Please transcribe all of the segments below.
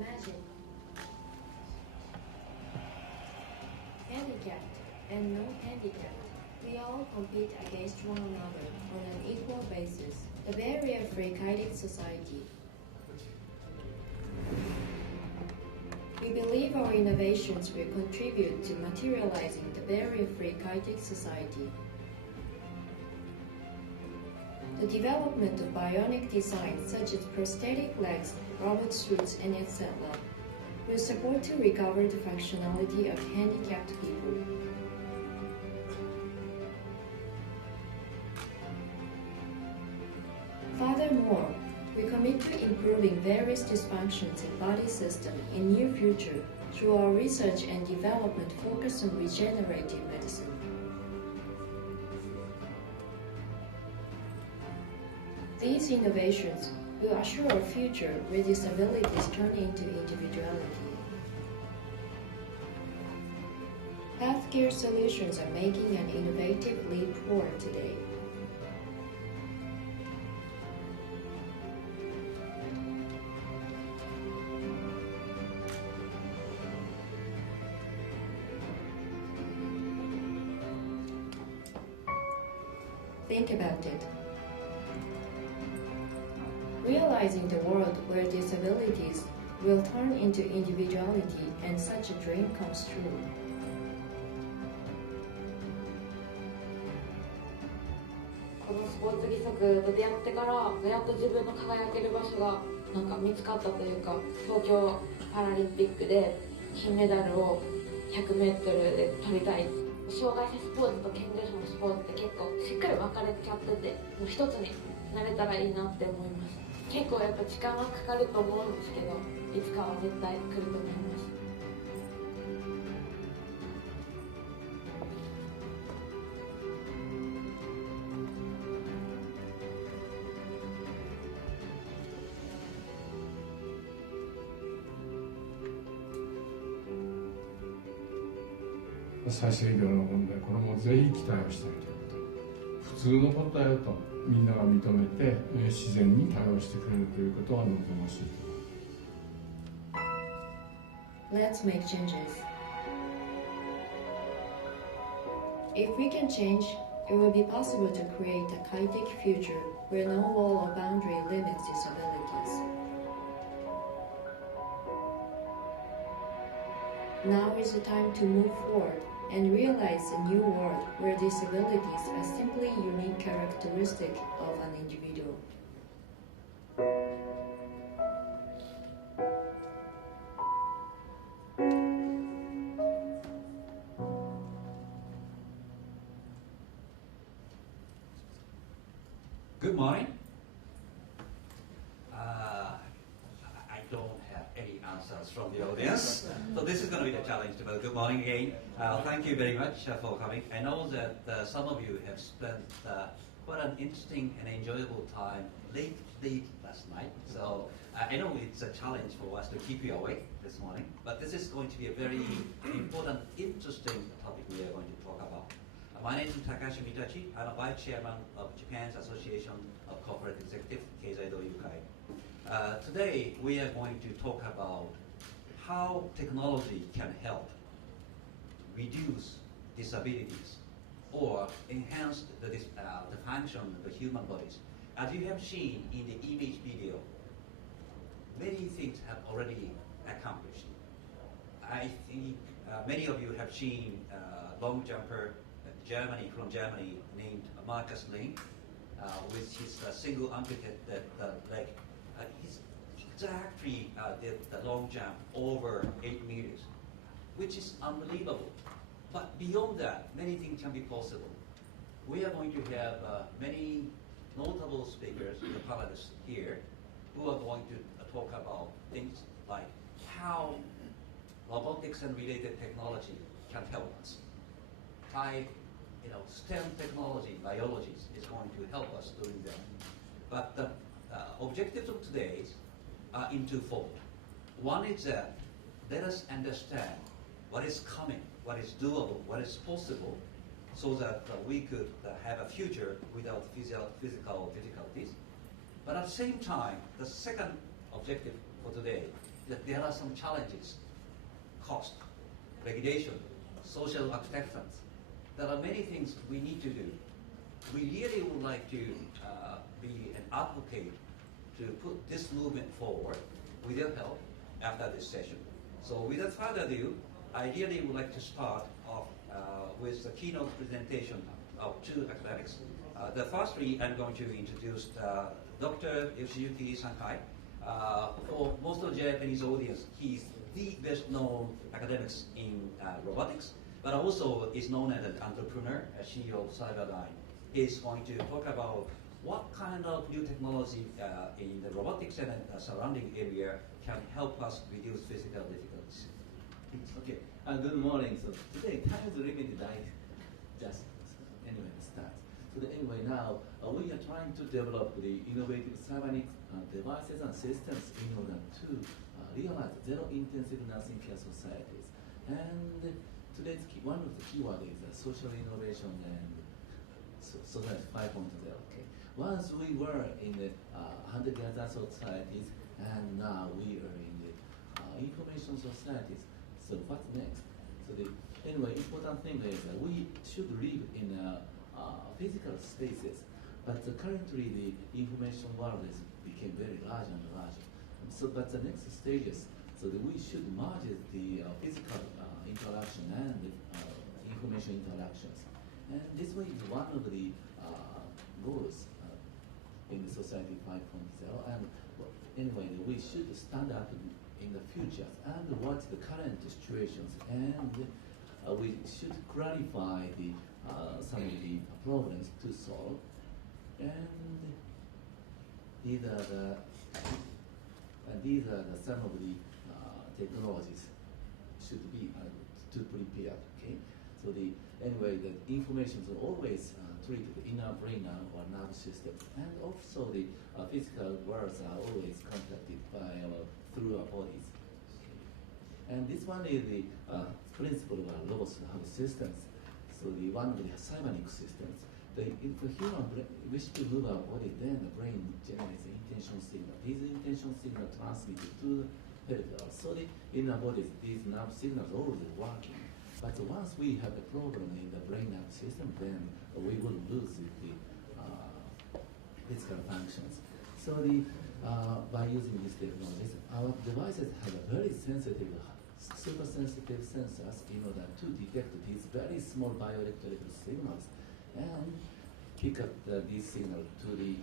Imagine handicapped and non-handicapped. We all compete against one another on an equal basis. A barrier-free kiting society. We believe our innovations will contribute to materializing the barrier-free kiting society. The development of bionic designs such as prosthetic legs, robot suits, and etc. will support to recover the functionality of handicapped people. Furthermore, we commit to improving various dysfunctions in body system in near future through our research and development focused on regenerative medicine. These innovations will assure a future where disabilities turn into individuality. Healthcare solutions are making an innovative leap forward today. Think about it. Realizing the world where disabilities will turn into individuality and such a dream comes true. このスポーツ義足と出会ってからやっと自分の輝ける場所がなんか見つかったというか、東京パラリンピックで金メダルを 100m で取りたい。障害者スポーツと健常者のスポーツって結構しっかり分かれちゃってて、もう一つになれたらいいなって思います。結構やっぱ時間はかかると思うんですけど、いつかは絶対来ると思います。再生医療の問題、これもぜひ期待をしたいということ、普通のことだよとみんなが認めて自然に対応してくれるということは望ましいと思います。 Let's make changes. If we can change, it will be possible to create a high-tech future where no wall or boundary limits disabilities. Now is the time to move forward and realize a new world where disabilities are simply unique characteristic of an individual. Good morning. I don't have any answers from the audience, so this is going to be the challenge. But good morning again. Thank you very much for coming. I know that some of you have spent quite an interesting and enjoyable time late last night. So I know it's a challenge for us to keep you awake this morning, but this is going to be a very important, interesting topic we are going to talk about. My name is Takashi Mitachi. I'm a Vice Chairman of Japan's Association of Corporate Executives,経済同友会. Today, we are going to talk about how technology can help reduce disabilities or enhance the function of the human bodies. As you have seen in the image video, many things have already accomplished. I think many of you have seen long jumper from Germany named Marcus Link with his single amputated leg. He's exactly did the long jump over 8 meters, which is unbelievable. But beyond that, many things can be possible. We are going to have many notable speakers, the panelists here, who are going to talk about things like how robotics and related technology can help us. STEM technology, biology is going to help us doing that. But the objectives of today are in twofold. One is that let us understand what is coming, what is doable, what is possible, so that we could have a future without physical difficulties. But at the same time, the second objective for today that there are some challenges, cost, regulation, social acceptance. There are many things we need to do. We really would like to be an advocate to put this movement forward with your help after this session. So without further ado, I really would like to start off with the keynote presentation of two academics. The first three, I'm going to introduce Dr. Yoshiyuki Sankai. For most of the Japanese audience, he's the best-known academics in robotics, but also is known as an entrepreneur, a CEO of CYBERDYNE. He's going to talk about what kind of new technology in the robotics and surrounding area can help us reduce physical difficulties. Okay, good morning. So today, time is limited. I just anyway start. So anyway, now we are trying to develop the innovative Cybernics devices and systems in order to realize zero-intensive nursing care societies. And today's one of the keywords is social innovation and society 5.0. Okay. Once we were in the hunter-gatherer societies, and now we are in the information societies. So what's next? So anyway, important thing is that we should live in physical spaces, but currently the information world has became very large and large. So but the next stages, so that we should merge the physical interaction and information interactions. And this way is one of the goals in the society 5.0. And anyway, we should stand up in the future and watch the current situations, and we should clarify the some of the problems to solve. And these are some of the technologies should be to prepare. Okay, so anyway, the information is always treated in our brain or nervous system, and also the physical worlds are always contacted by through our bodies. Okay. And this one is the principle of robots have systems. So the one of the Cybernics systems. If the human wish to move our body, then the brain generates an intention signal. These intention signals transmitted to the peripheral. So in our bodies, these nerve signals are always working. But once we have a problem in the brain nerve system, then we will lose the physical functions. So by using these technologies, our devices have a very sensitive, super sensitive sensors in order to detect these very small bioelectrical signals and pick up these signals to the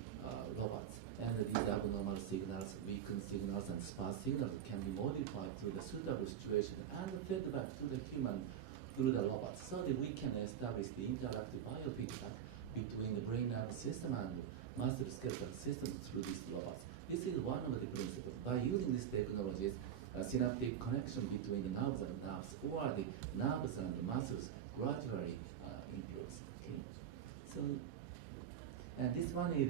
robots. And these abnormal signals, weakened signals, and sparse signals can be modified to the suitable situation and fed back to the human through the robots, so that we can establish the interactive biofeedback between the brain nervous system and musculoskeletal system through these robots. This is one of the principles. By using these technologies, synaptic connection between the nerves and nerves, or the nerves and the muscles gradually improves. Okay, so and this one is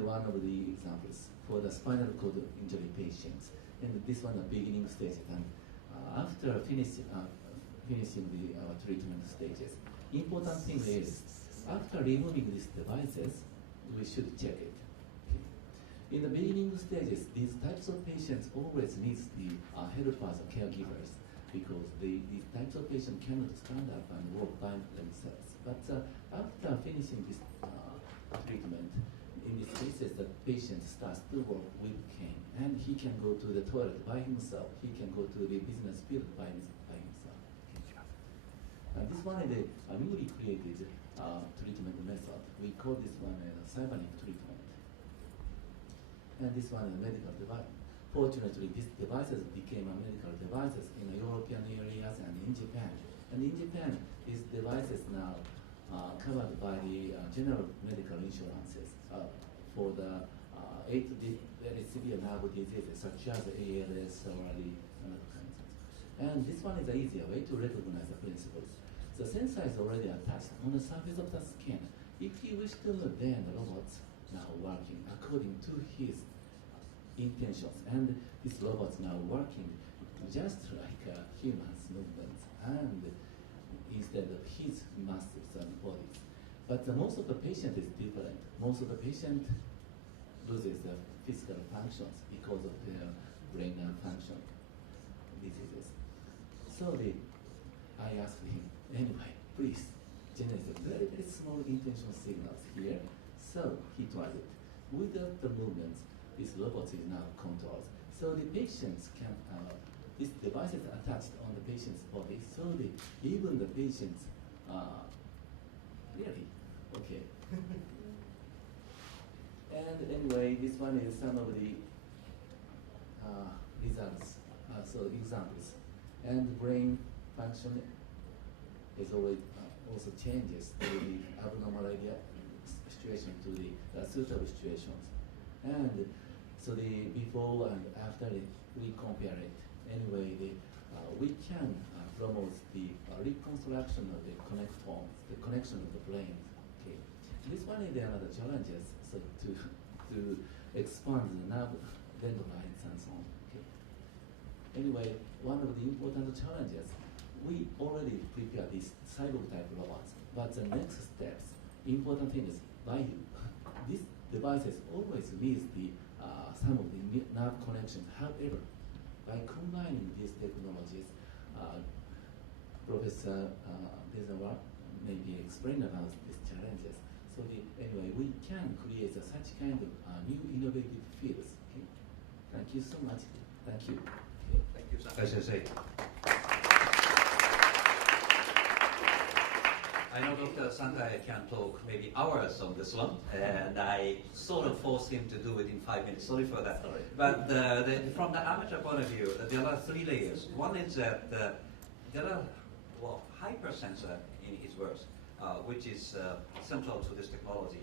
one of the examples for the spinal cord injury patients, and this one the beginning stage. And after finishing the treatment stages, important thing is after removing these devices, we should check it. Okay. In the beginning stages, these types of patients always need the helpers or caregivers, because these types of patients cannot stand up and walk by themselves. But after finishing this treatment, in these cases, the patient starts to walk with cane, and he can go to the toilet by himself. He can go to the business field by himself. And this one is a newly created treatment method. We call this one a Cybernics treatment. And this one is a medical device. Fortunately, these devices became a medical devices in the European areas and in Japan. And in Japan, these devices now covered by the general medical insurances for the 8 very severe nerve diseases such as ALS or the other kinds. And this one is an easier way to recognize the principles. The sensor is already attached on the surface of the skin. If you wish to move, then the robot's now working according to his intentions. And this robot's now working just like a human's movements, and instead of his muscles and bodies. But most of the patient is different. Most of the patient loses the physical functions because of their brain function diseases. So I asked him, anyway, please generate very, very small intention signals here. So he tried it. Without the movements, this robot is now controlled. So the patients can, this device is attached on the patient's body, so even the patients really okay. And anyway, this one is some of the results, so examples. And brain function is always also changes to the abnormal idea situation to the suitable situations. And so the before and after we compare it. Anyway, we can promote the reconstruction of the connectomes, the connection of the brain. Okay. This one is another challenges, so to expand the nerve dendrites and so on. Okay. Anyway, one of the important challenges, we already prepared these cyber type robots, but the next steps, important thing is by these devices always needs the some of the nerve connections. However, by combining these technologies, Professor Dezawa maybe explain about these challenges. So anyway, we can create such kind of new innovative fields. Okay? Thank you so much. Thank you. Okay. Thank you, Sankai Sensei. I know Dr. Sankai can talk maybe hours on this one, and I sort of forced him to do it in 5 minutes. Sorry for that. Sorry. But from the amateur point of view, there are 3 layers. One is that there are hypersensor in its words, which is central to this technology.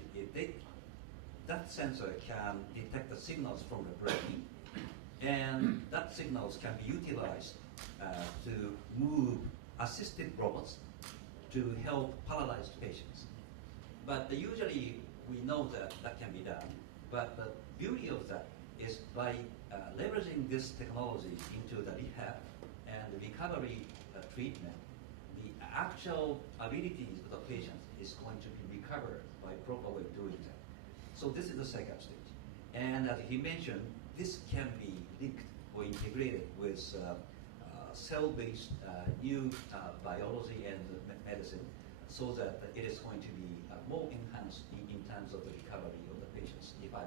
That sensor can detect the signals from the brain, and that signals can be utilized to move assisted robots to help paralyzed patients. But usually we know that that can be done, but the beauty of that is by leveraging this technology into the rehab and the recovery treatment, the actual abilities of the patient is going to be recovered by proper way of doing that. So this is the second stage. And as he mentioned, this can be linked or integrated with cell-based new biology and medicine, so that it is going to be more enhanced in terms of the recovery of the patients, if I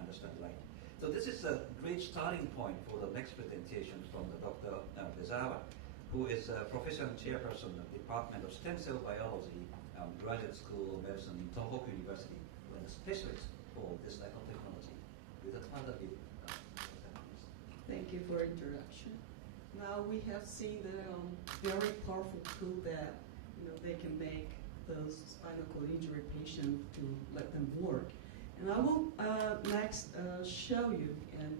understand right. So this is a great starting point for the next presentation from the Dr. Dezawa, who is a professor and chairperson of the Department of Stem Cell Biology, Graduate School of Medicine in Tohoku University, and a specialist for this type of technology. With a further view. Thank you for introduction. Now we have seen the very powerful tool that they can make those spinal cord injury patients to let them work. And I will next show you and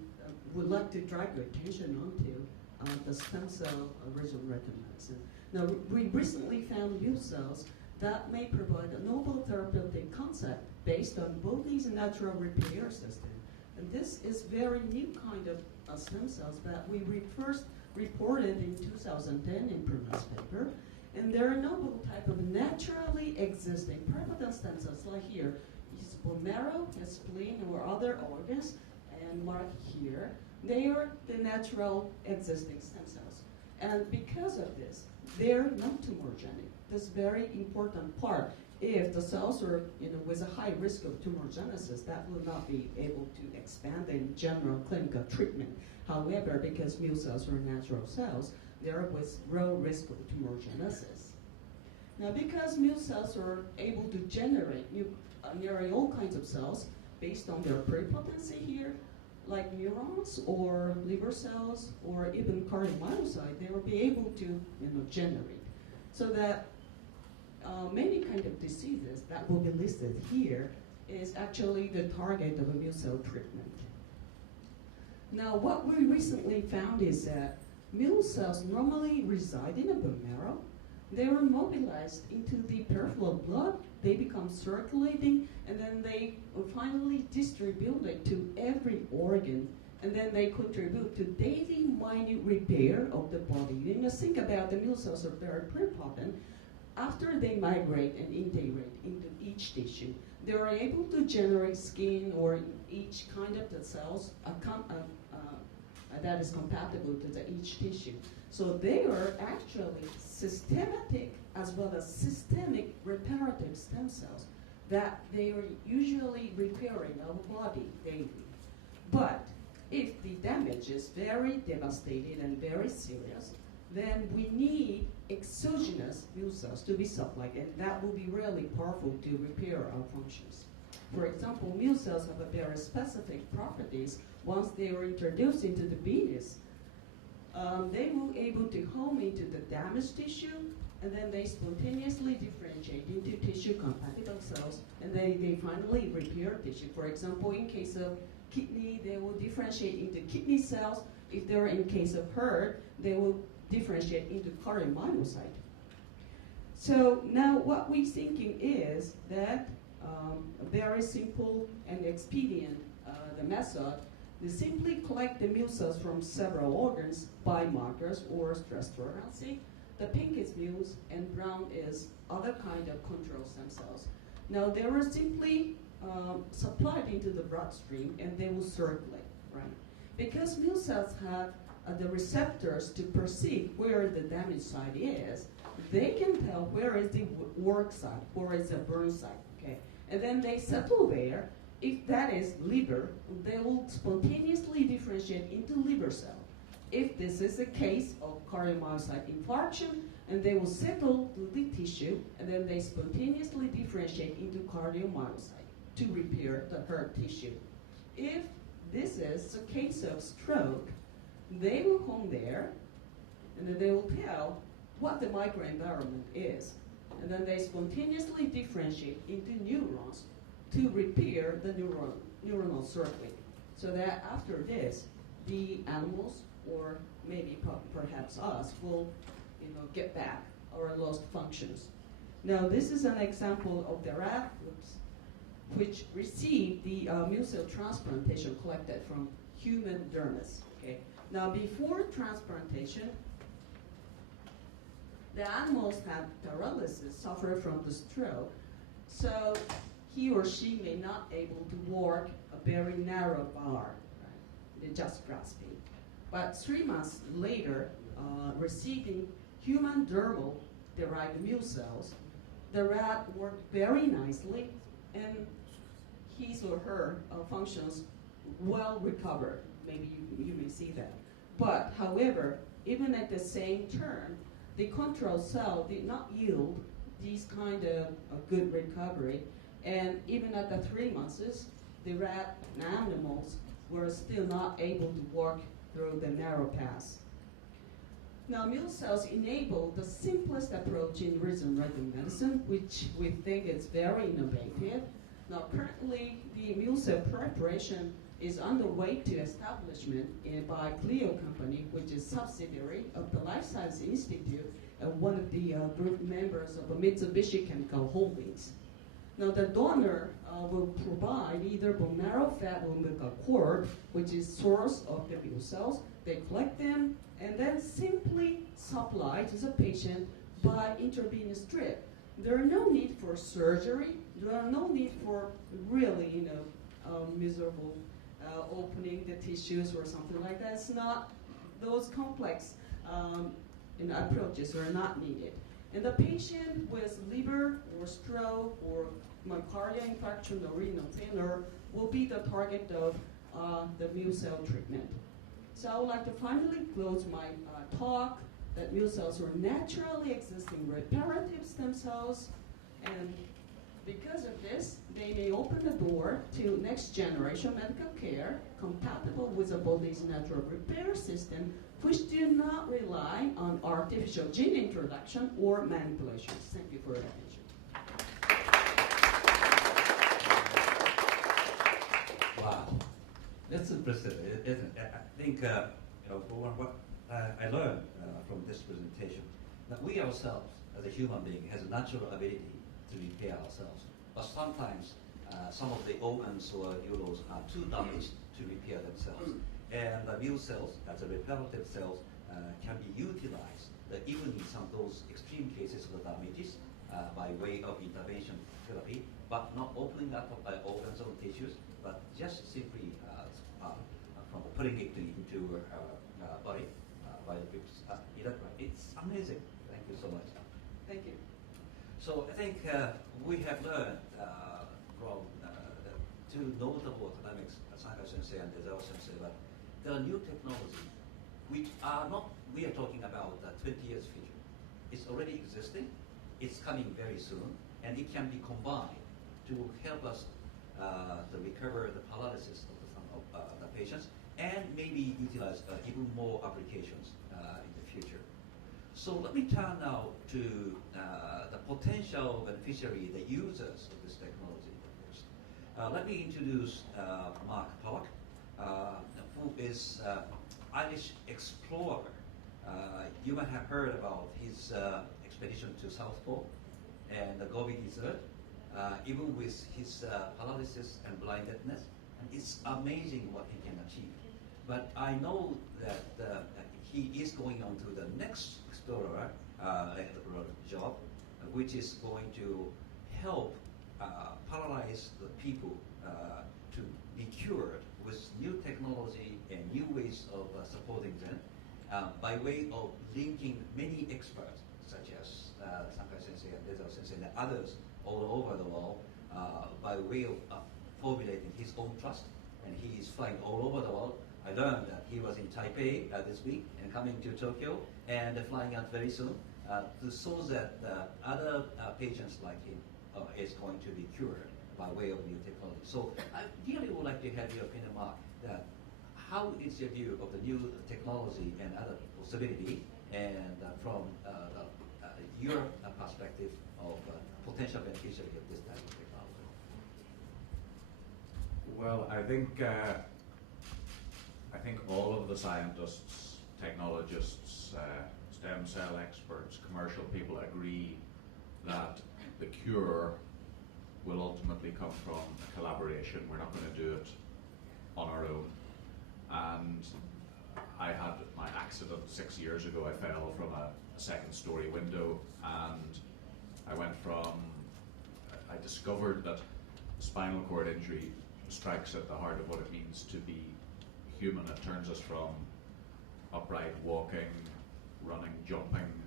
would like to drive your attention onto the stem cell regenerative medicine. Now we recently found new cells that may provide a novel therapeutic concept based on both these natural repair systems. And this is very new kind of stem cells that we first reported in 2010 in Pruna's paper. And there are novel type of naturally existing pluripotent stem cells, like here, is bone marrow, his spleen, or other organs, and marked here. They are the natural existing stem cells. And because of this, they're not tumorigenic. This very important part. If the cells are with a high risk of tumorigenesis, that will not be able to expand in general clinical treatment. However, because mu cells are natural cells, they are with low risk of tumorigenesis. Now, because mu cells are able to generate nearly all kinds of cells based on their pluripotency here, like neurons or liver cells or even cardiomyocyte, they will be able to generate. So that many kind of diseases that will be listed here is actually the target of a mu cell treatment. Now, what we recently found is that mu cells normally reside in the bone marrow. They are mobilized into the peripheral blood. They become circulating, and then they finally distribute it to every organ, and then they contribute to daily minute repair of the body. You must think about the mu cells are very pluripotent. After they migrate and integrate into each tissue, they are able to generate skin or each kind of the cells that is compatible to each tissue. So they are actually systematic as well as systemic reparative stem cells that they are usually repairing our body daily. But if the damage is very devastating and very serious, then we need exogenous immune cells to be supplied, and that will be really powerful to repair our functions. For example, immune cells have a very specific properties. Once they are introduced into the venous, they will be able to home into the damaged tissue, and then they spontaneously differentiate into tissue compatible cells, and they finally repair tissue. For example, in case of kidney, they will differentiate into kidney cells. If they're in case of heart, they will differentiate into cardiomyocyte. So now what we're thinking is that a very simple and expedient the method is simply collect the immune cells from several organs, biomarkers or stress tolerancy. The pink is mules and brown is other kind of control stem cells. Now they are simply supplied into the bloodstream and they will circulate, right? Because immune cells have the receptors to perceive where the damaged site is, they can tell where is the work site, where is the burn site, okay? And then they settle there. If that is liver, they will spontaneously differentiate into liver cell. If this is a case of cardiomyocyte infarction, and they will settle to the tissue, and then they spontaneously differentiate into cardiomyocyte to repair the hurt tissue. If this is a case of stroke, they will home there, and then they will tell what the microenvironment is. And then they spontaneously differentiate into neurons to repair the neuronal circuit. So that after this, the animals, or maybe perhaps us, will get back our lost functions. Now this is an example of the rat which received the immune cell transplantation collected from human dermis. Okay. Now before transplantation, the animals had paralysis, suffer from the stroke, so he or she may not able to walk a very narrow bar, right? They're just grasping. But 3 months later, receiving human dermal derived immune cells, the rat worked very nicely, and his or her functions well recovered. Maybe you may see that. But however, even at the same turn, the control cell did not yield these kind of good recovery, and even at the 3 months, the rat animals were still not able to walk through the narrow path. Now, immune cells enable the simplest approach in regenerative medicine, which we think is very innovative. Now, currently, the immune cell preparation is underway to establishment by Clio Company, which is subsidiary of the Life Science Institute and one of the group members of Mitsubishi Chemical Holdings. Now, the donor will provide either bone marrow, fat, or umbilical cord, which is source of the immune cells. They collect them and then simply supply to the patient by intravenous drip. There are no need for surgery. There are no need for really, miserable opening the tissues or something like that. It's not, those complex approaches are not needed. And the patient with liver or stroke or myocardial infarction or renal failure will be the target of the immune cell treatment. So I would like to finally close my talk that immune cells are naturally existing reparative stem cells, and because of this, they may open the door to next generation medical care compatible with the body's natural repair system, which do not rely on artificial gene introduction or manipulations. Thank you for your attention. Wow, that's impressive, isn't it? I think what I learned from this presentation, that we ourselves, as a human being, has a natural ability to repair ourselves. But sometimes some of the organs or neurons are too damaged to repair themselves. And the immune cells, as a reparative cells, can be utilized even in some of those extreme cases of the damages by way of intervention therapy. but not opening up organs or tissues, but just simply from putting it into body by the grips. It's amazing. Thank you so much. Thank you. So I think we have learned from the two notable academics, Sankai Sensei and Desao Sensei, that there are new technologies which are not, we are talking about 20 years future. It's already existing, it's coming very soon, and it can be combined to help us to recover the paralysis of some of the patients, and maybe utilize even more applications in the future. So let me turn now to the potential beneficiary, the users of this technology. Let me introduce Mark Pollack, who is Irish explorer. You might have heard about his expedition to South Pole and the Gobi Desert, even with his paralysis and blindness. It's amazing what he can achieve. But I know that he is going on to the next explorer job, which is going to help paralyze the people to be cured with new technology and new ways of supporting them by way of linking many experts, such as Sankai Sensei and Desao Sensei and others all over the world, by way of formulating his own trust. And he is flying all over the world. I learned that he was in Taipei this week and coming to Tokyo and flying out very soon, so that other patients like him is going to be cured by way of new technology. So I really would like to have your opinion, Mark, that how is your view of the new technology and other possibility, and from your perspective of potential beneficiary of this type of technology? Well, I think all of the scientists, technologists, stem cell experts, commercial people agree that the cure will ultimately come from a collaboration. We're not going to do it on our own. And I had my accident 6 years ago. I fell from a second-story window, and I discovered that spinal cord injury strikes at the heart of what it means to be human. It turns us from upright walking, running, jumping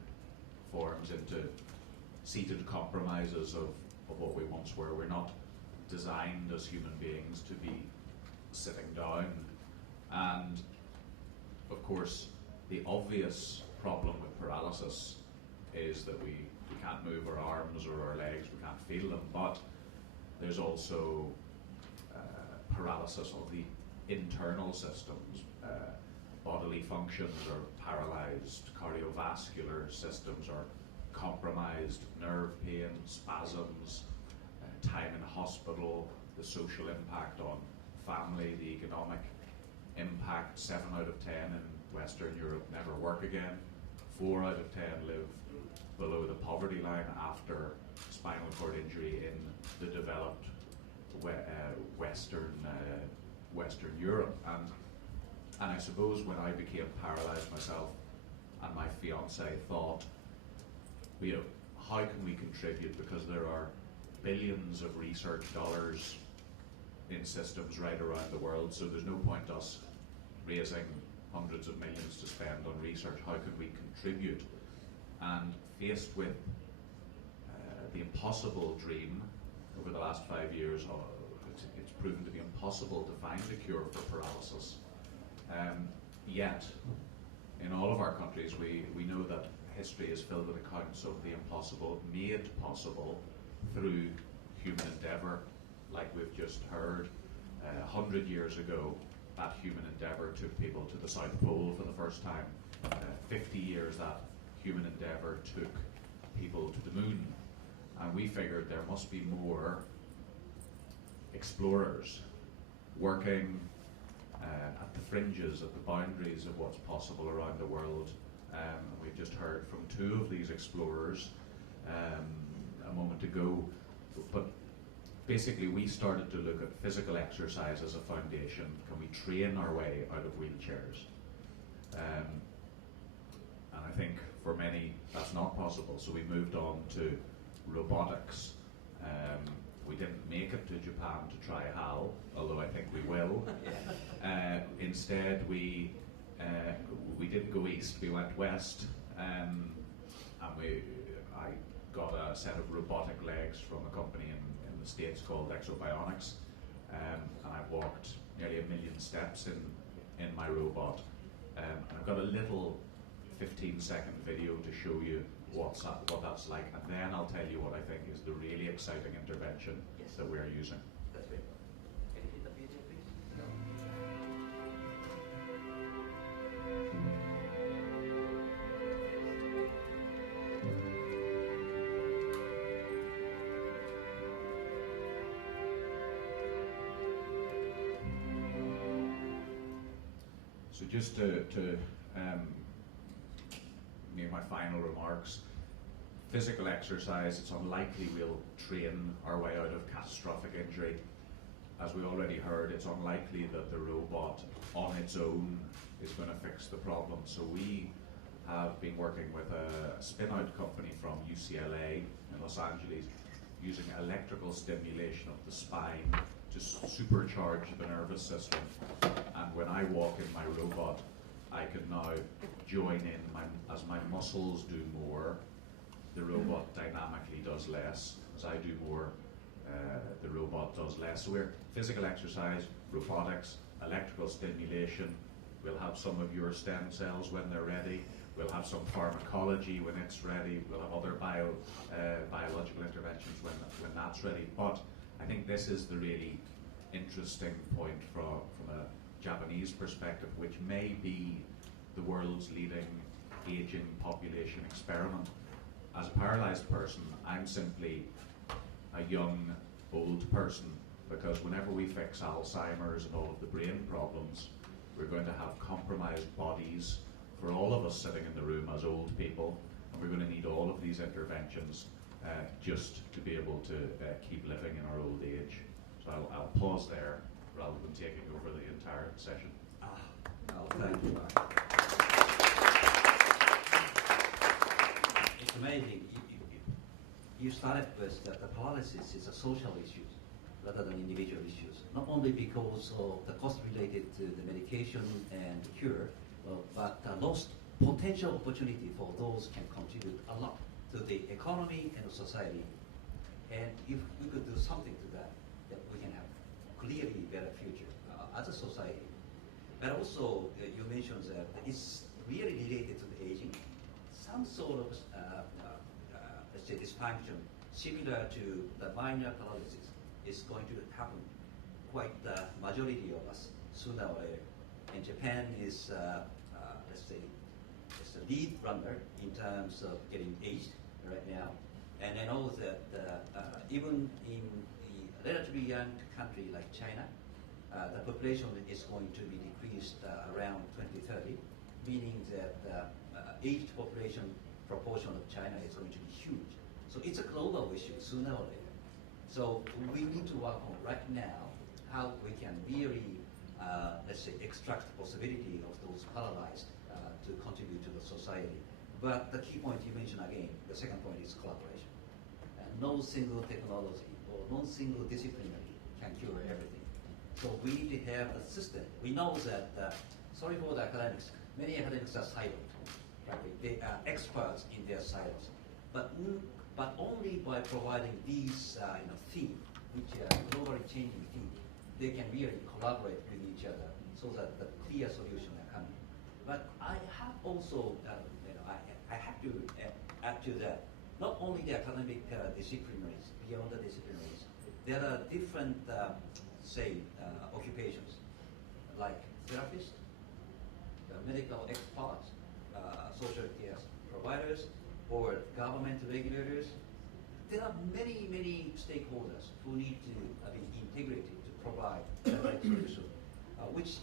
forms into seated compromises of what we once were. We're not designed as human beings to be sitting down. And of course, the obvious problem with paralysis is that we can't move our arms or our legs, we can't feel them, but there's also paralysis of the internal systems. Bodily functions are paralyzed, cardiovascular systems are compromised, nerve pain, spasms, time in hospital, the social impact on family, the economic impact. 7 out of 10 in Western Europe never work again. 4 out of 10 live below the poverty line after spinal cord injury in the developed Western Europe. And I suppose when I became paralyzed myself, and my fiance thought, how can we contribute, because there are billions of research dollars in systems right around the world, so there's no point us raising hundreds of millions to spend on research. How can we contribute? And faced with the impossible dream over the last 5 years, it's proven to be impossible to find a cure for paralysis. Yet, in all of our countries, we know that history is filled with accounts of the impossible made possible through human endeavour, like we've just heard. 100 years ago, that human endeavour took people to the South Pole for the first time. 50 years, that human endeavour took people to the moon. And we figured there must be more explorers working at the fringes, at the boundaries of what's possible around the world. We've just heard from 2 of these explorers a moment ago. But basically, we started to look at physical exercise as a foundation. Can we train our way out of wheelchairs? And I think for many that's not possible. So we moved on to robotics, We didn't make it to Japan to try HAL, although I think we will. Instead, we didn't go east, we went west, and I got a set of robotic legs from a company in the States called Exobionics, and I've walked nearly 1 million steps in my robot. And I've got a little 15-second video to show you what that's like, and then I'll tell you what I think is the really exciting intervention that we're using. That's great. Can you hit the video, please? So just to make my final remarks, physical exercise, it's unlikely we'll train our way out of catastrophic injury. As we already heard, it's unlikely that the robot on its own is going to fix the problem. So we have been working with a spin-out company from UCLA in Los Angeles using electrical stimulation of the spine to supercharge the nervous system. And when I walk in my robot, I can now join in as my muscles do more, the robot dynamically does less. As I do more, the robot does less. So we're physical exercise, robotics, electrical stimulation. We'll have some of your stem cells when they're ready. We'll have some pharmacology when it's ready. We'll have other biological interventions when that's ready. But I think this is the really interesting point from a Japanese perspective, which may be the world's leading aging population experiment. As a paralyzed person, I'm simply a young, old person, because whenever we fix Alzheimer's and all of the brain problems, we're going to have compromised bodies for all of us sitting in the room as old people, and we're going to need all of these interventions just to be able to keep living in our old age. So I'll pause there rather than taking over the entire session. Well, thank you. It's amazing. You started with that the paralysis is a social issue rather than individual issues. Not only because of the cost related to the medication and the cure, but the lost potential opportunity for those can contribute a lot to the economy and the society. And if we could do something to that, then we can have clearly better future as a society. But also, you mentioned that it's really related to the aging. Some sort of, let's say, dysfunction similar to the minor paralysis is going to happen quite the majority of us sooner or later. And Japan is, let's say, it's the lead runner in terms of getting aged right now. And I know that even in a relatively young country like China, the population is going to be decreased around 2030, meaning that the aged population proportion of China is going to be huge. So it's a global issue sooner or later. So we need to work on right now how we can really, let's say, extract the possibility of those paralyzed to contribute to the society. But the key point you mentioned again, the second point is collaboration. And no single technology or no single disciplinary can cure everything. So we need to have a system. We know that, sorry for the academics, many academics are siloed. Right? They are experts in their silos. But only by providing these themes, which are globally changing themes, they can really collaborate with each other so that the clear solutions are coming. But I have also, I have to add to that, not only the academic disciplinaries, beyond the disciplinaries, there are different, say, occupations, like therapists, medical experts, social care providers, or government regulators. There are many, many stakeholders who need to be integrated to provide the right solution, which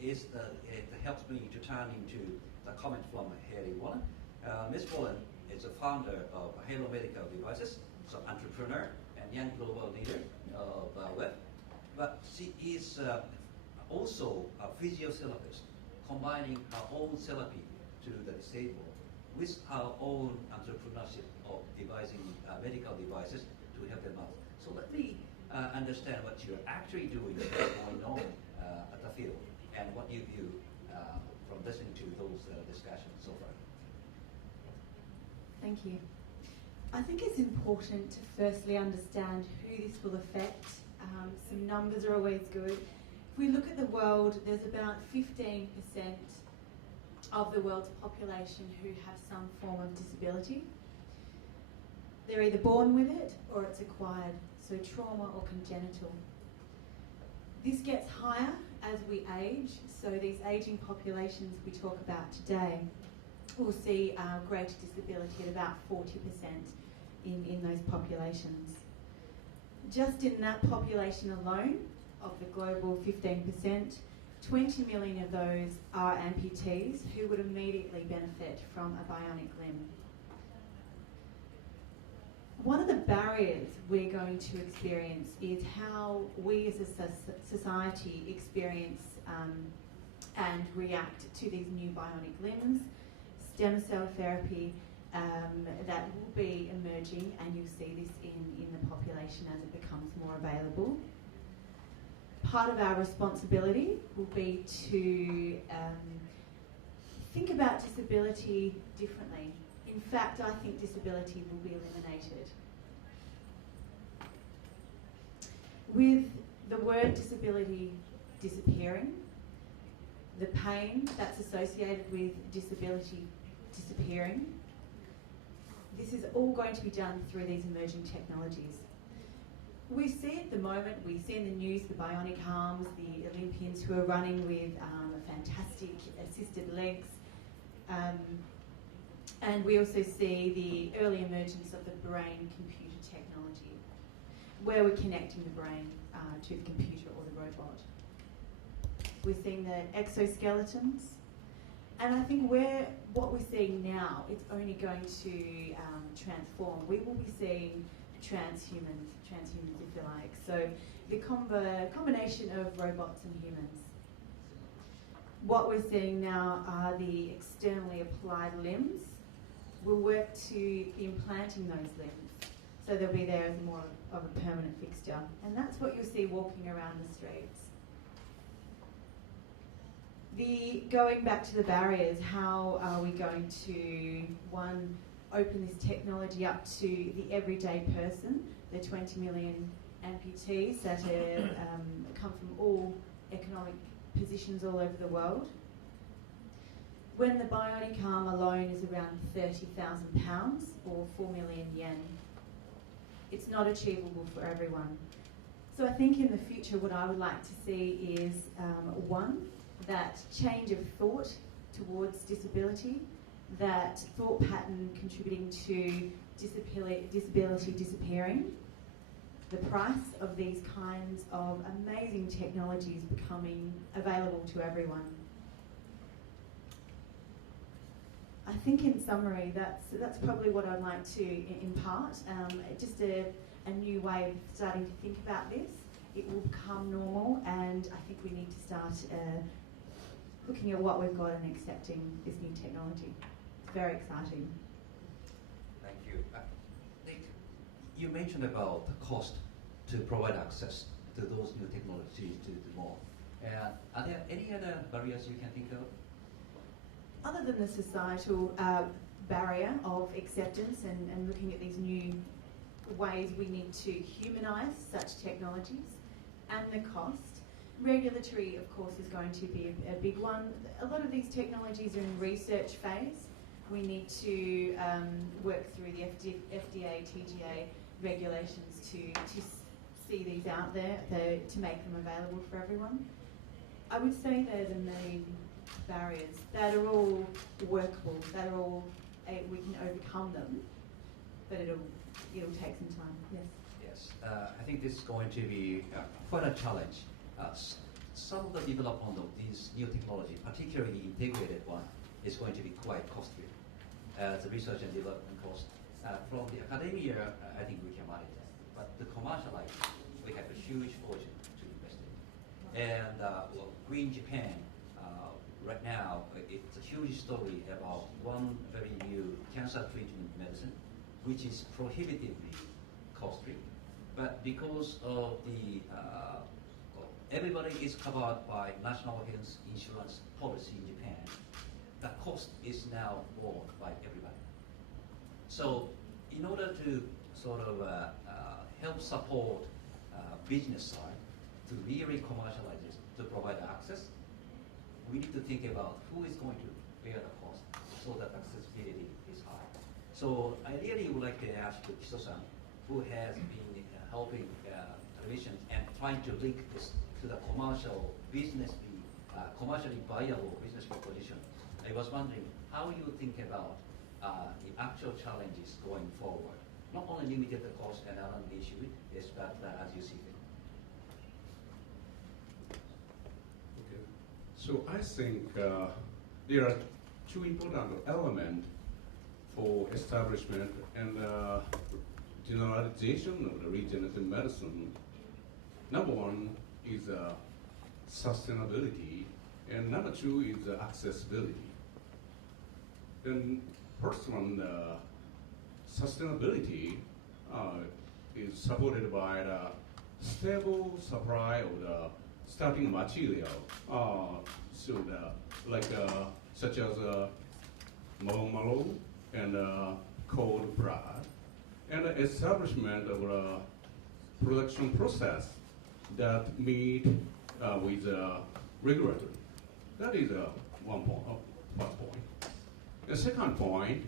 it helps me to turn into the comment from Heili Warren. Ms. Warren is a founder of Halo Medical Devices, so entrepreneur and young global leader of web. But she is also a physiotherapist, combining her own therapy to the disabled with her own entrepreneurship of devising medical devices to help them out. So let me understand what you're actually doing going on at the field and what you view from listening to those discussions so far. Thank you. I think it's important to firstly understand who this will affect. Some numbers are always good. If we look at the world, there's about 15% of the world's population who have some form of disability. They're either born with it or it's acquired, so trauma or congenital. This gets higher as we age, so these ageing populations we talk about today will see greater disability at about 40% in those populations. Just in that population alone, of the global 15%, 20 million of those are amputees who would immediately benefit from a bionic limb. One of the barriers we're going to experience is how we as a society experience and react to these new bionic limbs, stem cell therapy that will be emerging, and you'll see this in the population as it becomes more available. Part of our responsibility will be to think about disability differently. In fact, I think disability will be eliminated. With the word disability disappearing, the pain that's associated with disability disappearing, this is all going to be done through these emerging technologies. We see at the moment, we see in the news the bionic arms, the Olympians who are running with fantastic assisted legs, and we also see the early emergence of the brain-computer technology, where we're connecting the brain to the computer or the robot. We're seeing the exoskeletons, and I think what we're seeing now, it's only going to transform. We will be seeing transhumans if you like. So the combination of robots and humans. What we're seeing now are the externally applied limbs. We'll work to implanting those limbs, so they'll be there as more of a permanent fixture. And that's what you'll see walking around the streets. Going back to the barriers, how are we going to, one, open this technology up to the everyday person, the 20 million amputees that come from all economic positions all over the world. When the bionic arm alone is around £30,000 or 4 million yen, it's not achievable for everyone. So I think in the future what I would like to see is, one, that change of thought towards disability, that thought pattern contributing to disability disappearing, the price of these kinds of amazing technologies becoming available to everyone. I think in summary that's probably what I'd like to impart, just a new way of starting to think about this. It will become normal, and I think we need to start looking at what we've got and accepting this new technology. It's very exciting. Thank you. Nick, you mentioned about the cost to provide access to those new technologies to the more. Are there any other barriers you can think of? Other than the societal barrier of acceptance and looking at these new ways we need to humanise such technologies, and the cost, regulatory, of course, is going to be a big one. A lot of these technologies are in research phase. We need to work through the FDA, TGA regulations to see these out there, to make them available for everyone. I would say they're the main barriers that are all workable, that are all, we can overcome them, but it'll take some time, yes. Yes, I think this is going to be quite a challenge. Some of the development of these new technology, particularly the integrated one, is going to be quite costly. The research and development cost. From the academia, I think we can manage that. But the commercialize, we have a huge fortune to invest in. And Green Japan, right now, it's a huge story about one very new cancer treatment medicine, which is prohibitively costly. but because of the everybody is covered by national health insurance policy in Japan, the cost is now borne by everybody. So in order to sort of help support business side to really commercialize this, to provide access, we need to think about who is going to bear the cost so that accessibility is high. So I really would like to ask Kiso-san, who has been helping television and trying to link this to the commercial business, commercially viable business proposition. I was wondering how you think about the actual challenges going forward, not only limited the cost and R&D issue, yes, but as you see it. Okay. So I think there are two important elements for establishment and generalization of the regenerative medicine. Number one is sustainability, and number two is accessibility. Then first one, sustainability is supported by the stable supply of the starting material, so such as bone marrow and cord blood, and the establishment of a production process that meet with regulatory. That is one point, first point. The second point,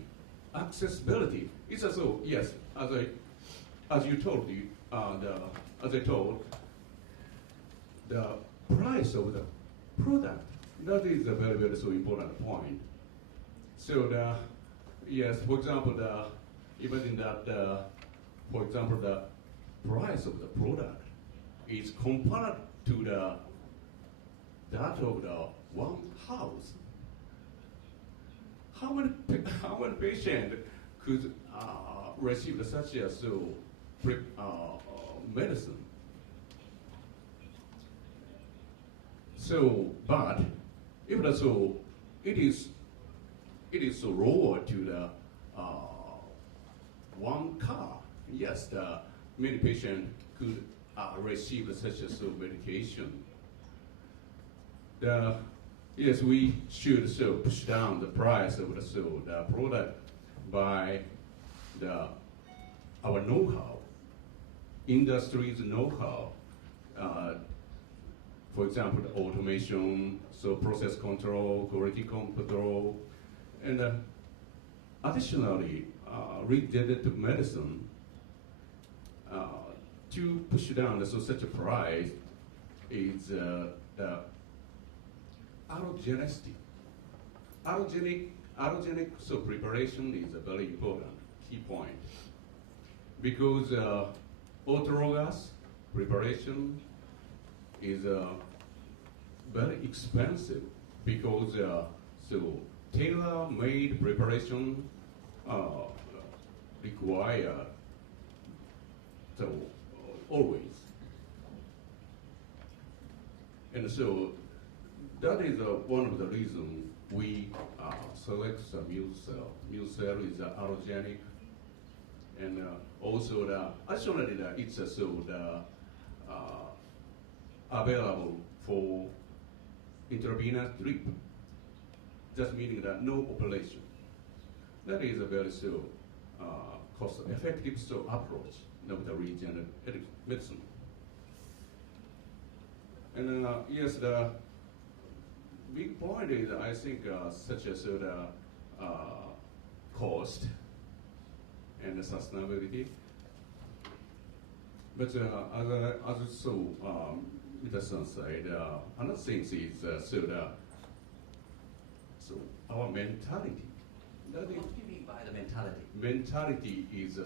accessibility. It's also, yes, as you told, as I told, the price of the product, that is a very, very so important point. So yes, for example, imagine that, for example, the price of the product is compared to that of the one house. How many patients could receive such a medicine? So, but if so, it is so lower to the one car. Yes, many patients could receive such a medication. Yes, we should push down the price of the product by our know-how, industry's know-how. For example, the automation, process control, quality control, and additionally, regenerative medicine to push down such a price is the allogenicity. Allogenic preparation is a very important key point because autologous preparation is very expensive because tailor-made preparation require always, and so that is one of the reasons we select the mule cell. Mule cell is allogenic, and also additionally it's available for intravenous drip, just meaning that no operation. That is a very cost-effective approach of the regenerative medicine. And yes, the big point is, I think, such as the cost and the sustainability. But as Mita-san said, another thing is our mentality. What do you mean by the mentality? Mentality is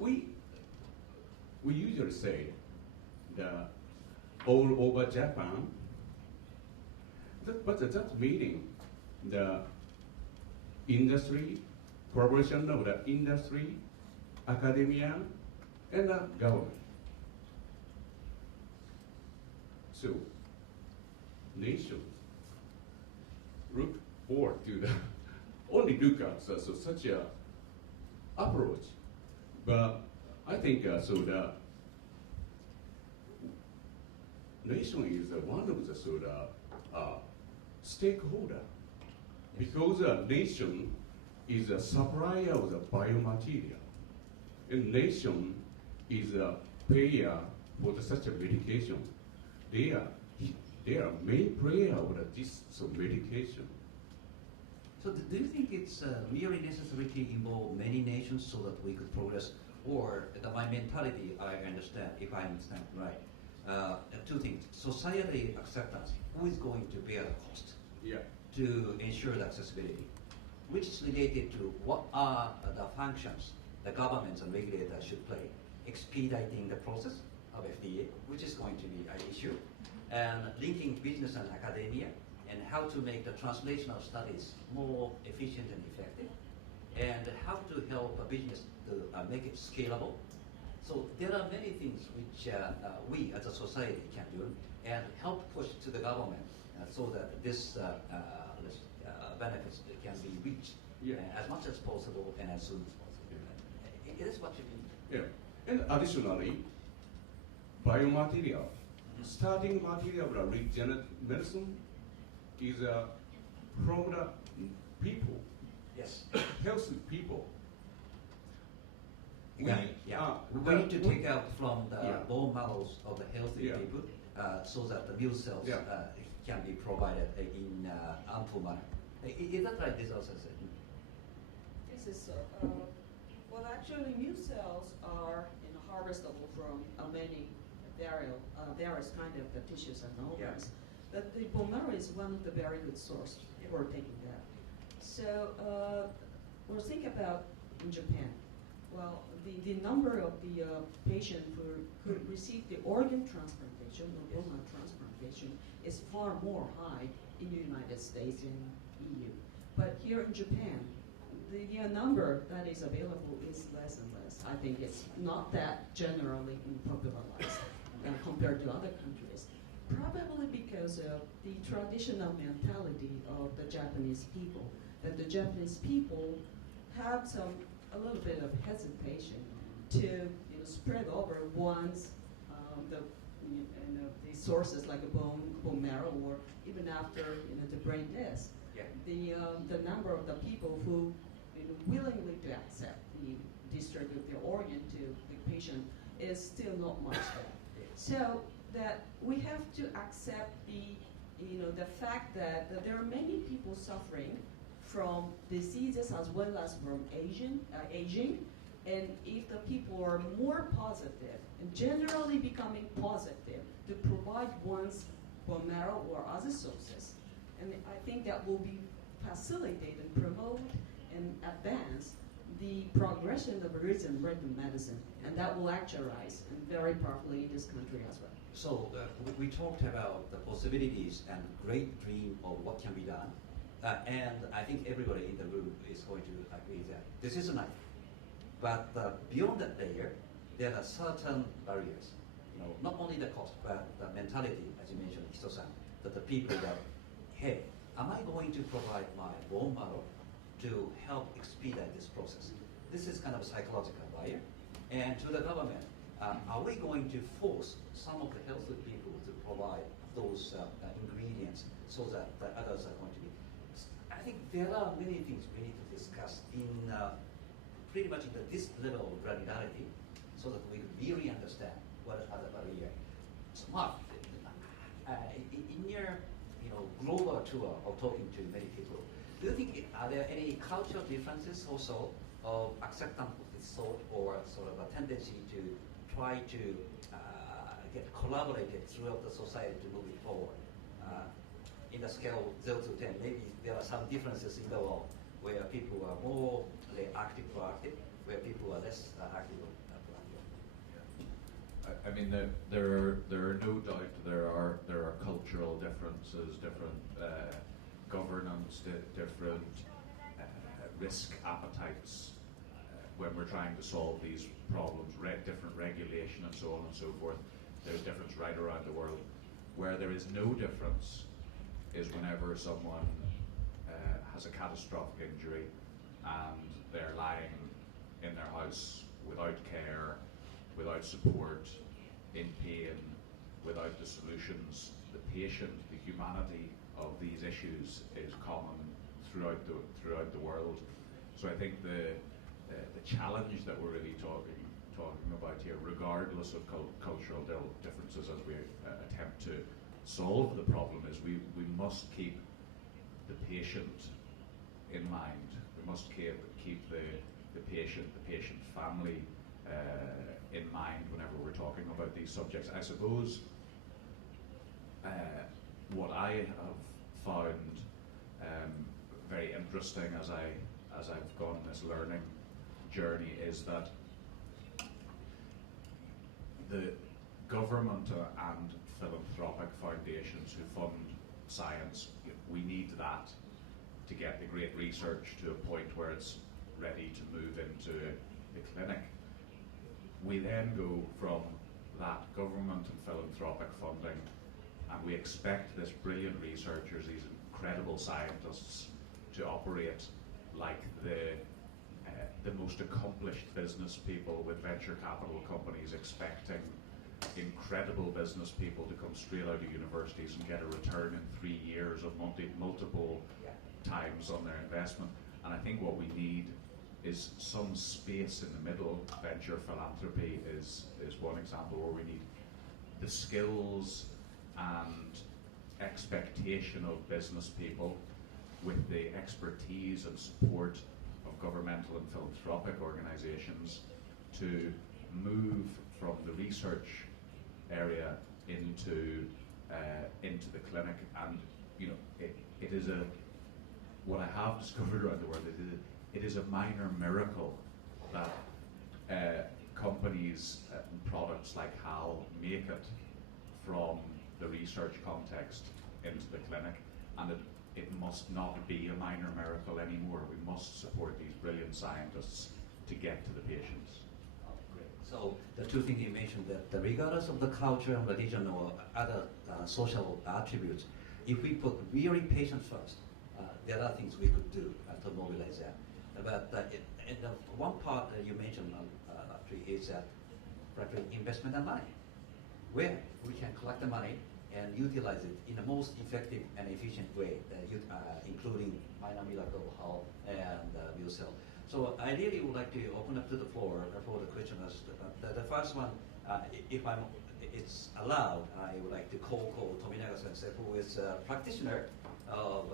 we usually say that all over Japan, but that meaning the industry, collaboration of the industry, academia, and the government. So, nations look forward to only look at such a approach, but I think so the nation is one of the stakeholder because a nation is a supplier of the biomaterial, and nation is a payer for such a medication. They are main player of this medication. So do you think it's really necessary to involve many nations so that we could progress? Or my mentality, I understand, if I understand right, two things. Society acceptance, who is going to bear the cost to ensure the accessibility, which is related to what are the functions the governments and regulators should play, expediting the process of FDA, which is going to be an issue, and linking business and academia, and how to make the translational studies more efficient and effective, and how to help a business to make it scalable. So there are many things which we as a society can do and help push to the government so that this benefits can be reached as much as possible and as soon as possible. It is what you mean. Yeah, and additionally, biomaterial, starting material of regenerative medicine is from the people. Yes. Healthy people. We need to take out from the bone marrows of the healthy people so that the new cells can be provided in ample manner. Is that right, this also said? This is so. Well, actually, new cells are harvestable from many various kind of the tissues and organs. But the bone marrow is one of the very good source for taking that. So we'll think about in Japan. Well, the number of the patients who receive the organ transplantation or bone marrow transplantation is far more high in the United States and EU. But here in Japan, the number that is available is less and less. I think it's not that generally popularized compared to other countries. Probably because of the traditional mentality of the Japanese people, that the Japanese people have a little bit of hesitation to spread over one's the sources like a bone marrow, or even after the brain death. The number of the people who willingly to accept distribute their organ to the patient is still not much there. So that we have to accept the fact that there are many people suffering from diseases as well as from aging, and if the people are more positive and generally becoming positive to provide one's bone marrow or other sources, and I think that will be facilitate and promote and advance the progression of regenerative medicine, and that will actualize very powerfully in this country as well. So we talked about the possibilities and great dream of what can be done, and I think everybody in the room is going to agree that this is a nice. But beyond that layer, there are certain barriers. Not only the cost, but the mentality, as you mentioned, Kiso-san, that the people that, hey, am I going to provide my bone marrow to help expedite this process? This is kind of a psychological barrier. And to the government, are we going to force some of the healthy people to provide those ingredients so that the others are going to be? I think there are many things we need to discuss in pretty much in this level of granularity so that we really understand what are the barriers. So Mark, in your global tour of talking to many people, do you think are there any cultural differences also of acceptance of this sort, or sort of a tendency to try to get collaborated throughout the society to move it forward? In the scale of 0 to 10, maybe there are some differences in the world where people are more active, proactive, where people are less active, proactive. I mean, there are no doubt there are cultural differences, different governance, different risk appetites when we're trying to solve these problems, different regulation and so on and so forth. There's difference right around the world. Where there is no difference is whenever someone has a catastrophic injury and they're lying in their house without care, without support, in pain, without the solutions. The patient, the humanity of these issues is common throughout the world. So I think the challenge that we're really talking about here, regardless of cultural differences as we attempt to solve the problem, is we must keep the patient in mind. We must keep the patient family in mind whenever we're talking about these subjects. I suppose what I have found very interesting as I've gone on this learning journey is that the government and philanthropic foundations who fund science, we need that to get the great research to a point where it's ready to move into the clinic. We then go from that government and philanthropic funding, and we expect this brilliant researchers, these incredible scientists, to operate like the most accomplished business people with venture capital companies, expecting incredible business people to come straight out of universities and get a return in 3 years of multiple times on their investment. And I think what we need is some space in the middle. Venture philanthropy is one example where we need the skills and expectation of business people with the expertise and support of governmental and philanthropic organizations to move from the research area into the clinic. And it is what I have discovered around the world, it is a minor miracle that companies and products like HAL make it from the research context into the clinic, and it must not be a minor miracle anymore. We must support these brilliant scientists to get to the patients. Great. So the two things you mentioned, that regardless of the culture, religion, or other social attributes, if we put really patients first, there are things we could do to mobilize that. But in the one part that you mentioned actually is practically investment and money, where we can collect the money and utilize it in the most effective and efficient way, including minor miracle, HAL, and BioCell. So I really would like to open up to the floor for the questioners. The first one, if it's allowed, I would like to call Tominaga Sensei, who is a practitioner of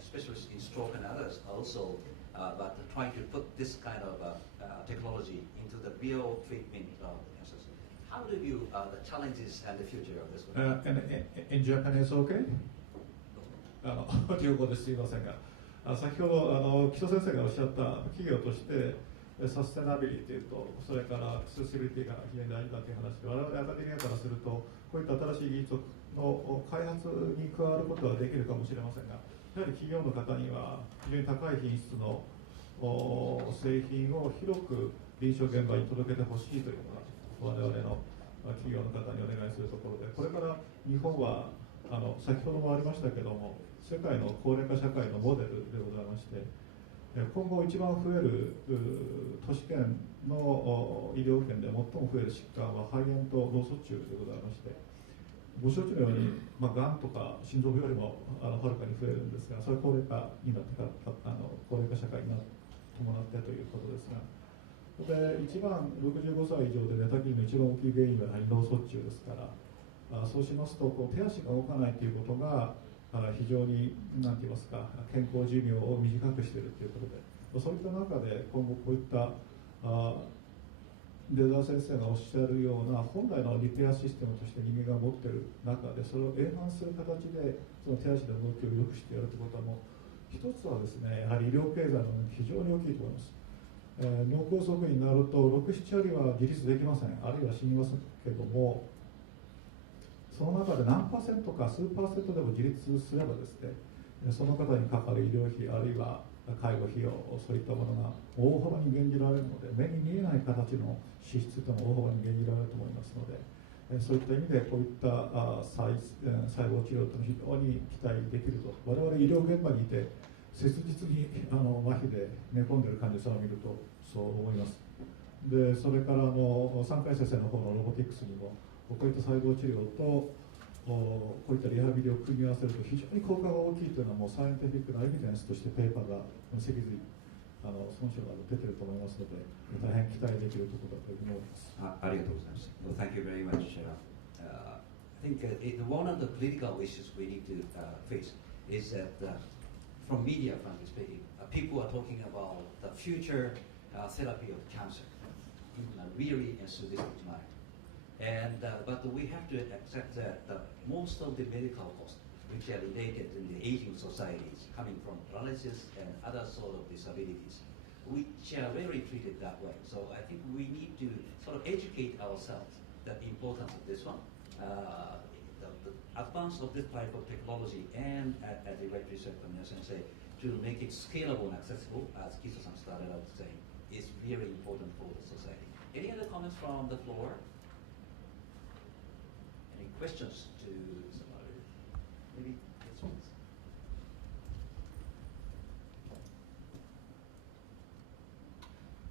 specialist in stroke and others also, but trying to put this kind of technology into the real treatment of cancers. How do you view the challenges and the future of this one? In Japanese, okay? 両語ですいませんが、先ほど木曽先生がおっしゃった企業としてサステナビリティとそれからアクセシビリティが非常に大事だという話で、我々アカデミアからするとこういった新しい技術の開発に加わることはできるかもしれませんが、やはり企業の方には非常に高い品質の製品を広く臨床現場に届けてほしいというのが我々の企業の方にお願いするところで、これから日本は先ほどもありましたけども、世界の高齢化社会のモデルでございまして、今後一番増える都市圏の医療圏で最も増える疾患は肺炎と脳卒中でございまして、ご承知のように、がんとか心臓病よりもはるかに増えるんですが、それは高齢化になってから高齢化社会に伴ってということですが、で一番65歳以上で寝たきりの一番大きい原因はやはり脳卒中ですから、そうしますと手足が動かないということが非常に何て言いますか、健康寿命を短くしているということで、そういった中で今後こういった出澤先生がおっしゃるような本来のリペアシステムとして人間が持っている中で、それをエンハンスする形でその手足の動きを良くしてやるということは、もう一つはですね、やはり医療経済の非常に大きいと思います。脳梗塞になると6、7割は自立できません、あるいは死にますけども、その中で何パーセントか数パーセントでも自立すればですね、その方にかかる医療費あるいは介護費用、そういったものが大幅に減じられるので、目に見えない形の支出というのも大幅に減じられると思いますので、そういった意味でこういった細胞治療というのは非常に期待できると。我々医療現場にいて切実に麻痺で寝込んでいる患者さんを見るとそう思います。でそれからSankai先生の方のロボティクスにもこういった細胞治療とこういったリハビリを組み合わせると非常に効果が大きいというのはもうサイエンティフィックなエビデンスとしてペーパーが脊髄損傷など出ていると思いますので大変期待できるところだというふうに思います。ありがとうございます。Well, thank you very much. I think one of the political issues we need to face is that from media frankly speaking, people are talking about the future therapy of cancer in a really enthusiastic manner. And but we have to accept that most of the medical costs which are related in the aging societies coming from paralysis and other sort of disabilities, which are rarely treated that way. So I think we need to sort of educate ourselves the importance of this one. The advance of this type of technology and as the right research from Sensei to make it scalable and accessible, as Kiso-san started out saying, is very important for the society. Any other comments from the floor? Any questions to somebody? Maybe this one.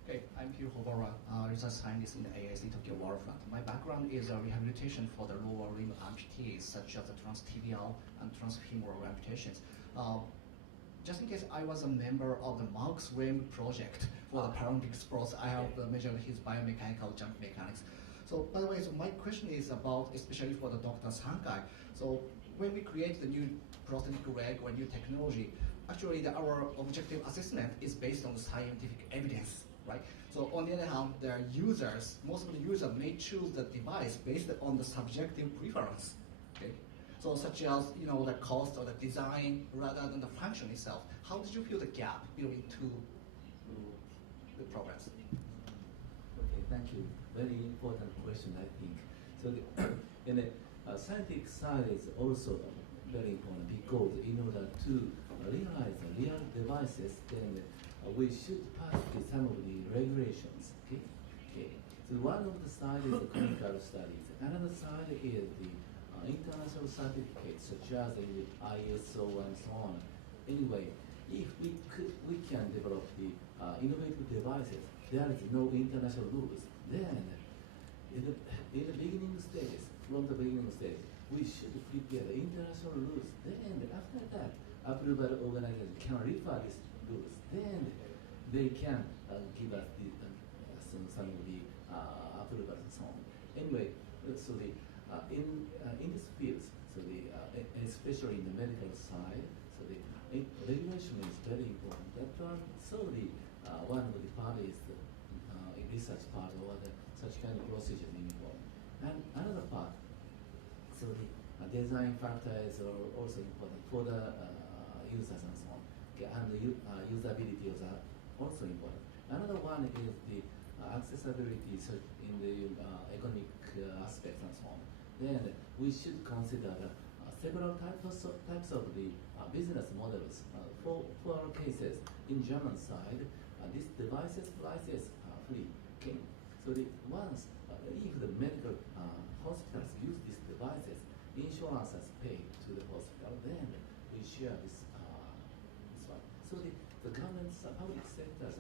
Okay, I'm Hugh Hobara, research scientist in the AAC Tokyo Waterfront. My background is rehabilitation for the lower limb amputees, such as the transtibial and transfemoral amputations. Just in case I was a member of the Mark's Rim project for the Paralympic sports, I have measured his biomechanical jump mechanics. So, by the way, so my question is about, especially for the Dr. Sankai. So, when we create the new prosthetic leg or new technology, actually our objective assessment is based on the scientific evidence, right? So, on the other hand, the users, most of the users may choose the device based on the subjective preference, okay? So, such as, you know, the cost or the design rather than the function itself. How did you feel the gap between the progress? Okay, thank you. Very important question, I think. So, in the scientific side is also very important because in order to realize the real devices, then we should pass some of the regulations. Okay. Okay. So one of the side is the clinical studies. Another side is the international certificates such as the ISO and so on. Anyway, if we can develop the innovative devices, there is no international rules. Then, in the beginning stages, from the beginning stage, we should prepare the international rules. Then, after that, approval organization can refer these rules. Then, they can give us the, some of the approvals and so on. Anyway, so the in this field, so the especially in the medical side, so the regulation is very important. That one, so the one of the parties, research part or the such kind of procedure is important. And another part, so the design factors are also important for the users and so on. Okay, and the usability is also important. Another one is the accessibility in the economic aspects and so on. Then we should consider several types of the business models. For our cases, in German side, these devices prices are free. Okay, so the once if the medical hospitals use these devices, insurance is paid to the hospital. Then we share this one. So the governments, public sectors,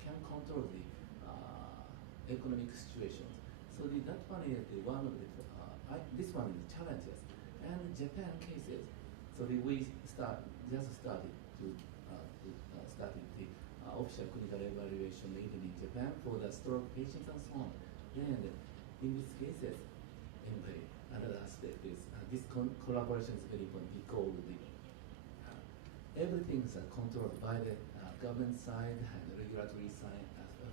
can control the economic situations. So that one is the one of the this one is challenges. And Japan cases, so we just started to start the official clinical evaluation even in Japan for the stroke patients and so on. Then in these cases, anyway, another aspect is this collaboration is very important because everything is controlled by the government side and the regulatory side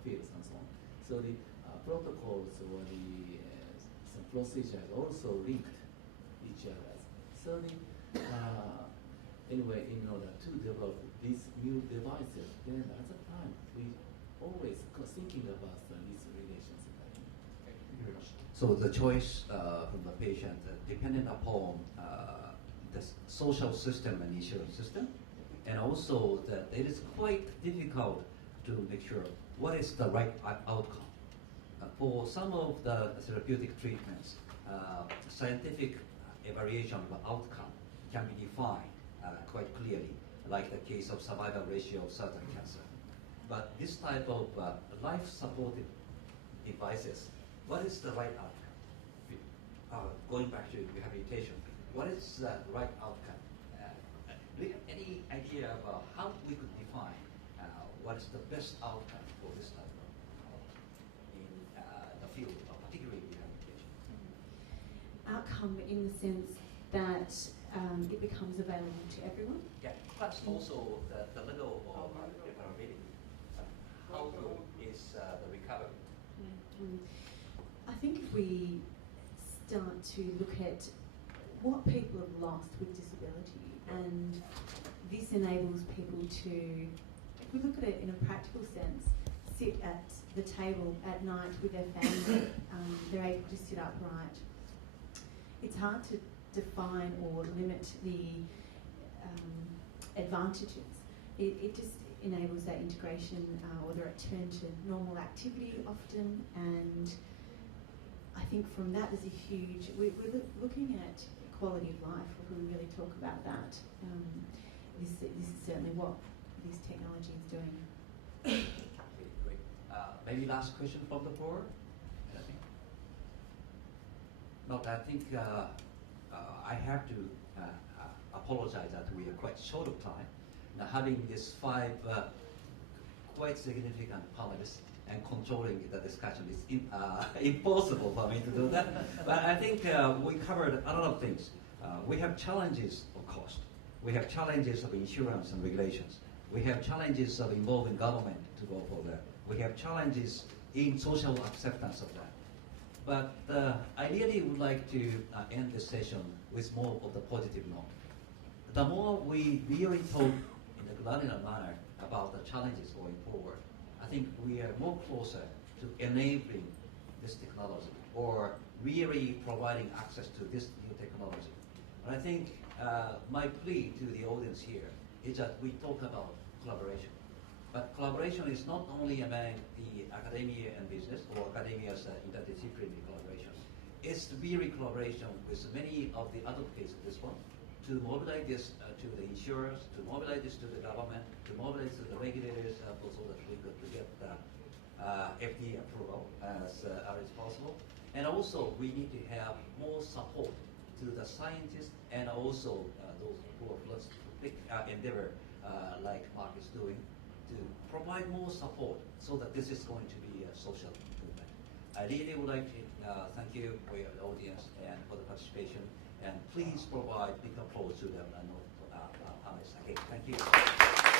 fields and so on. So the protocols or the some procedures also linked each other. So the anyway, in order to develop these new devices, then at the time we always thinking about these relations. Okay, thank you very much. So the choice from the patient dependent upon the social system and insurance system, and also that it is quite difficult to make sure what is the right outcome. For some of the therapeutic treatments, scientific evaluation of the outcome can be defined quite clearly, like the case of survival ratio of certain cancer. But this type of life-supported devices, what is the right outcome? Going back to rehabilitation, what is the right outcome? Do you have any idea about how we could define what is the best outcome for this type of in the field of particularly rehabilitation? Outcome in the sense that it becomes available to everyone. Yeah, plus also the level of recoverability. How good is the recovery? I think if we start to look at what people have lost with disability, and this enables people to, if we look at it in a practical sense, sit at the table at night with their family, they're able to sit upright. It's hard to define or limit the advantages. It just enables that integration or the return to normal activity often, and I think from that there's a huge, we're looking at quality of life if we really talk about that. This is certainly what this technology is doing. Okay, great. Maybe last question from the board? No, I think I have to apologize that we are quite short of time. Now, having these 5 quite significant panelists and controlling the discussion is impossible for me to do that. But I think we covered a lot of things. We have challenges of cost. We have challenges of insurance and regulations. We have challenges of involving government to go for that. We have challenges in social acceptance of that. But I really would like to end this session with more of the positive note. The more we really talk in a granular manner about the challenges going forward, I think we are more closer to enabling this technology or really providing access to this new technology. But I think my plea to the audience here is that we talk about collaboration. But collaboration is not only among the academia and business or academia's interdisciplinary collaboration. It's really collaboration with many of the advocates of this one to mobilize this to the insurers, to mobilize this to the government, to mobilize to the regulators so that we could get the FDA approval as early as possible. And also we need to have more support to the scientists and also those who are plus big endeavor like Mark is doing, to provide more support so that this is going to be a social movement. I really would like to thank you for your audience and for the participation, and please provide big applause to them and panelists. Okay, thank you.